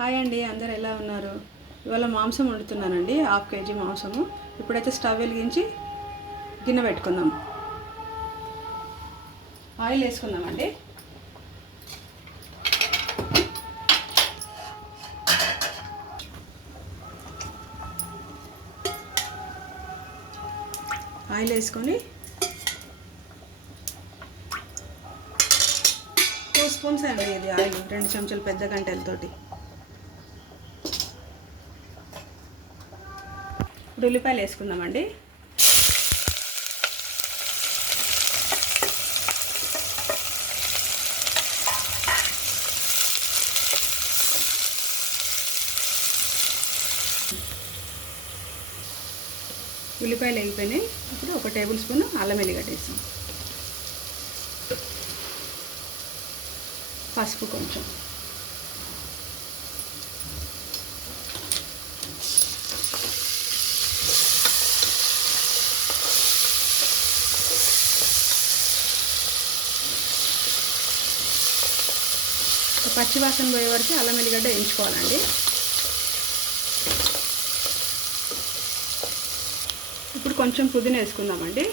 Hi అండి, అందరు ఎలా ఉన్నారు? ఇవాళ మాంసం వండుతున్నానండి, హాఫ్ కేజీ మాంసము. ఇప్పుడైతే స్టవ్ వెలిగించి గిన్నె పెట్టుకుందాం. ఆయిల్ వేసుకుందామండి. ఆయిల్ వేసుకొని 2 స్పూన్స్ అండి ఇది ఆయిల్, 2 చెంచాలు పెద్ద గంటెలతోటి. ఇప్పుడు ఉల్లిపాయలు వేసుకుందామండి. ఉల్లిపాయలు వేగిపోయినాయి. ఇప్పుడు 1 టేబుల్ స్పూన్ అల్లం వెల్లిగడ్డ వేసాం. పసుపు కొంచెం, పచ్చివాసన పోయే వరకు అల్లం వెల్లిగడ్డ వేయించుకోవాలండి. ఇప్పుడు కొంచెం పుదీనా వేసుకుందామండి.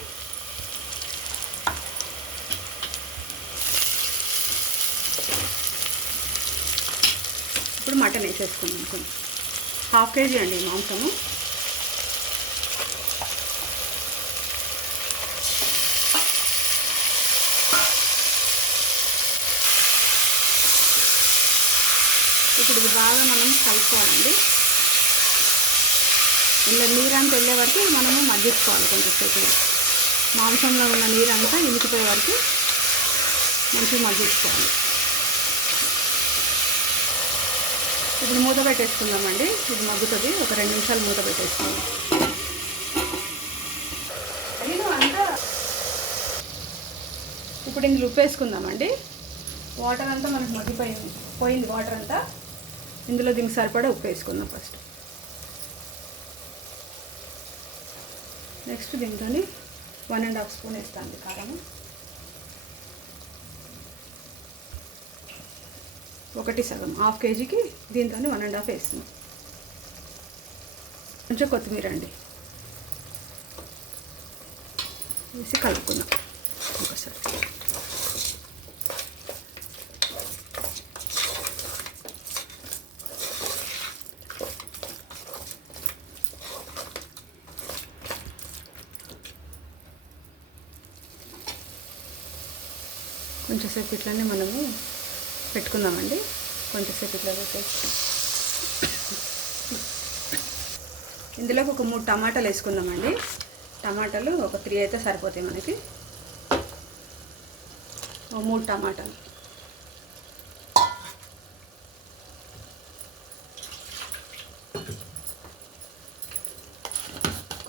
ఇప్పుడు మటన్ వేసేసుకుందాం. కొంచెం హాఫ్ కేజీ అండి మాంసము. ఇప్పుడు ఇది బాగా మనం కలుపుకోవాలండి. ఇలా నీరంతా వెళ్ళే వరకు మనము మగ్గించుకోవాలి. కొంచెంసేపు మాంసంలో ఉన్న నీరంతా ఇంకిపోయే వరకు మంచిగా మగ్గించుకోవాలి. ఇప్పుడు మూత పెట్టేసుకుందామండి. ఇది మగ్గుతుంది. ఒక 2 నిమిషాలు మూత పెట్టేసుకుందాం. ఇప్పుడు ఇందులో ఉప్పు వేసుకుందామండి. వాటర్ అంతా మనకు పోయింది వాటర్ అంతా. ఇందులో దీనికి సరిపడా ఉప్పు వేసుకుందాం ఫస్ట్. నెక్స్ట్ దీంతో 1.5 స్పూన్ వేస్తాను కారం. 1 సగం, హాఫ్ కేజీకి దీంతో 1.5 వేస్తున్నాం. కొంచెం కొత్తిమీర అండి వేసి కలుపుకుందాం ఒకసారి. కొంచెంసేపు ఇట్లానే మనము పెట్టుకుందామండి. కొంచెంసేపు ఇట్లా పెట్టేసి ఇందులోకి ఒక 3 టమాటాలు వేసుకుందామండి. టమాటాలు ఒక 3 అయితే సరిపోతాయి మనకి. 3 టమాటాలు,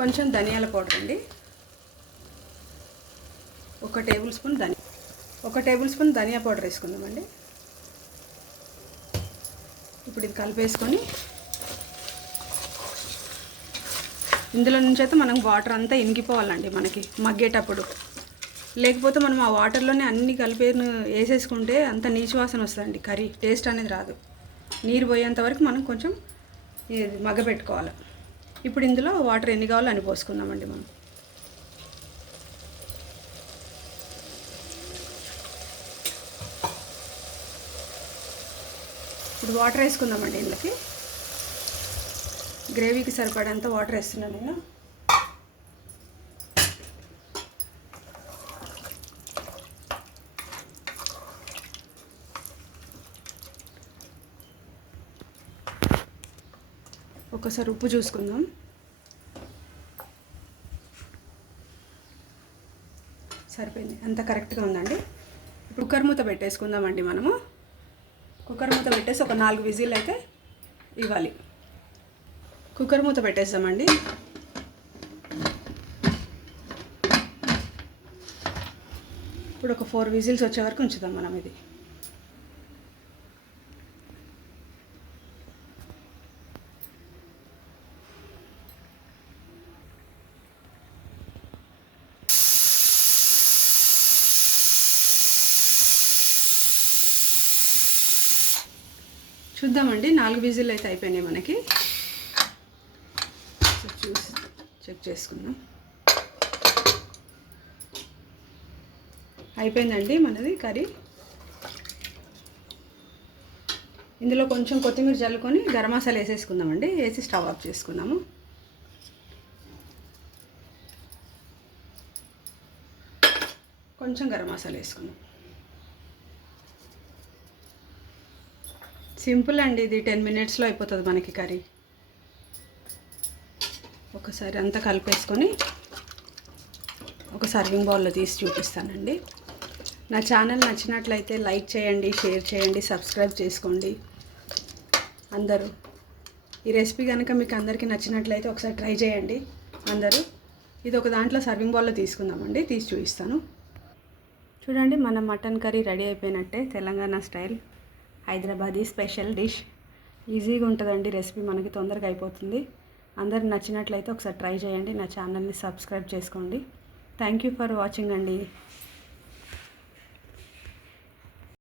కొంచెం ధనియాల పౌడర్ అండి. 1 టేబుల్ స్పూన్ ధనియా పౌడర్ వేసుకుందామండి. ఇప్పుడు ఇది కలిపేసుకొని ఇందులో నుంచి అయితే మనం వాటర్ అంతా ఇంకిపోవాలండి మనకి మగ్గేటప్పుడు. లేకపోతే మనం ఆ వాటర్లోనే అన్ని వేసేసుకుంటే అంత నీచు వాసన వస్తుందండి. కర్రీ టేస్ట్ అనేది రాదు. నీరు పోయేంత వరకు మనం కొంచెం మగ్గ పెట్టుకోవాలి. ఇప్పుడు ఇందులో వాటర్ ఎన్ని కావాలో అని పోసుకుందామండి మనం. ఇప్పుడు వాటర్ వేసుకుందామండి. ఇందులోకి గ్రేవీకి సరిపడంత వాటర్ వేస్తున్నాను నేను. ఒకసారి ఉప్పు చూసుకుందాం. సరిపోయింది, అంత కరెక్ట్గా ఉందండి. ఇప్పుడు కుక్కర్ మూత పెట్టేసుకుందామండి. మనము కుక్కర్ మూత పెట్టేసి ఒక 4 విజిల్ అయితే ఇవ్వాలి. కుక్కర్ మూత పెట్టేస్తామండి. ఇప్పుడు ఒక 4 విజిల్స్ వచ్చే వరకు ఉంచుదాం మనం ఇది. చూద్దామండి. 4 విజిల్ అయితే అయిపోయినాయి మనకి. చూసి చెక్ చేసుకుందాం. అయిపోయిందండి మనది కర్రీ. ఇందులో కొంచెం కొత్తిమీర జల్లుకొని గరం మసాలా వేసేసుకుందామండి. వేసి స్టవ్ ఆఫ్ చేసుకుందాము. కొంచెం గరం మసాలా వేసుకుందాం. సింపుల్ అండి ఇది. 10 మినిట్స్లో అయిపోతుంది మనకి కర్రీ. ఒకసారి అంతా కలిపేసుకొని ఒక సర్వింగ్ బౌల్లో తీసి చూపిస్తానండి. నా ఛానల్ నచ్చినట్లయితే లైక్ చేయండి, షేర్ చేయండి, సబ్స్క్రైబ్ చేసుకోండి అందరూ. ఈ రెసిపీ కనుక మీకు అందరికీ నచ్చినట్లయితే ఒకసారి ట్రై చేయండి అందరూ. ఇది ఒక దాంట్లో సర్వింగ్ బౌల్లో తీసుకుందామండి. తీసి చూపిస్తాను. చూడండి, మన మటన్ కర్రీ రెడీ అయిపోయినట్టే. Telangana style Hyderabadi special dish. ఈజీగా ఉంటుందండి రెసిపీ, మనకి తొందరగా అయిపోతుంది. అందరు నచ్చినట్లయితే ఒకసారి ట్రై చేయండి. నా ఛానల్ని సబ్స్క్రైబ్ చేసుకోండి. థ్యాంక్ యూ ఫర్ వాచింగ్ అండి.